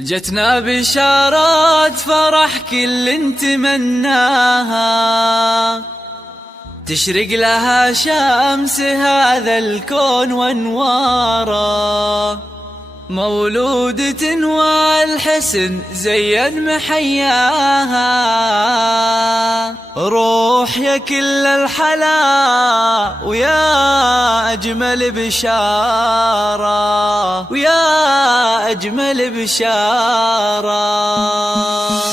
جتنا بشارات فرح كل نتمناها، تشرق لها شمس هذا الكون وانواره، مولودة والحسن زين محياها. روح يا كل الحلا ويا أجمل بشارة، ويا أجمل بشارة.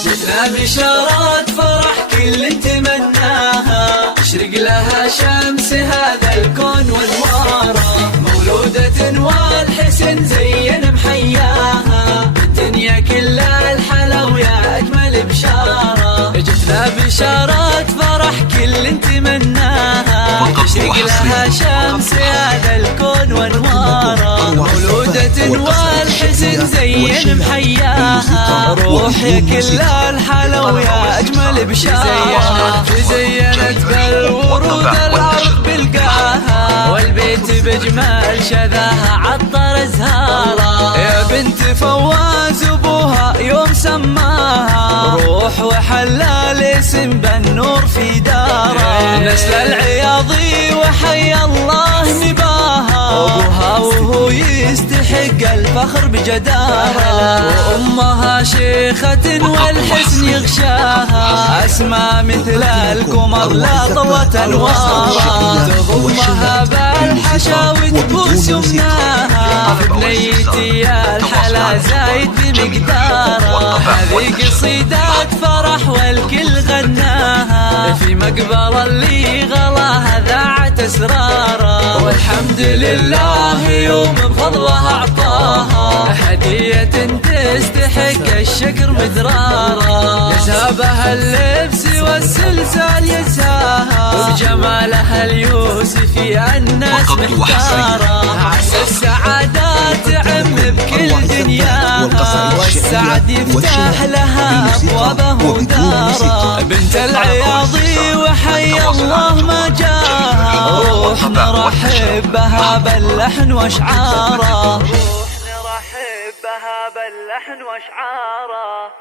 جتنا بشارات فرح كل نتمناها، تشرق لها شمس هذا الكون وانواره، مولودة والحسن زين محياها. الدنيا كلها الحلا ويا أجمل بشارة. جتنا بشارات فرح كل نتمناها، تشرق لها شمس هذا الكون وانواره، مولودة والحسن زين محياها. روح يا كل الحلا ويا أجمل بشارة. تزينت بالورود الأرض بالقاها، والبيت بجمال شذاها عطر ازهاره. يا بنت فواز ابوها يوم سماها، روح وحلى الاسم بالنور في داره. نسل العياضي وحي الله نباها، ابوها وهو يستحق الفخر بجداره. وامها شيخة والحسن يغشاها، اسمى مثل القمر لا طوت انواره. تضمها بالحشا وتبوس يمناها، في بنيتي يا الحلا زايد بمقداره. هذه قصيدات فرح والكل غناها، في مقبرة اللي غلاها ذاعت اسراره. والحمد لله يوم بفضلها اعطاها، هدية تستحق الشكر مدراره. يزهبها اللبس والسلسال يزهاها، بجمالها اليوسفي الناس محتاره. عسى السعادات تعم بكل دنياها، والسعد يفتح لها أبوابه وداره. بنت العياضي وحي الله ما جاها، روح نرحب بها باللحن واشعاره. روح نرحب بها باللحن واشعاره.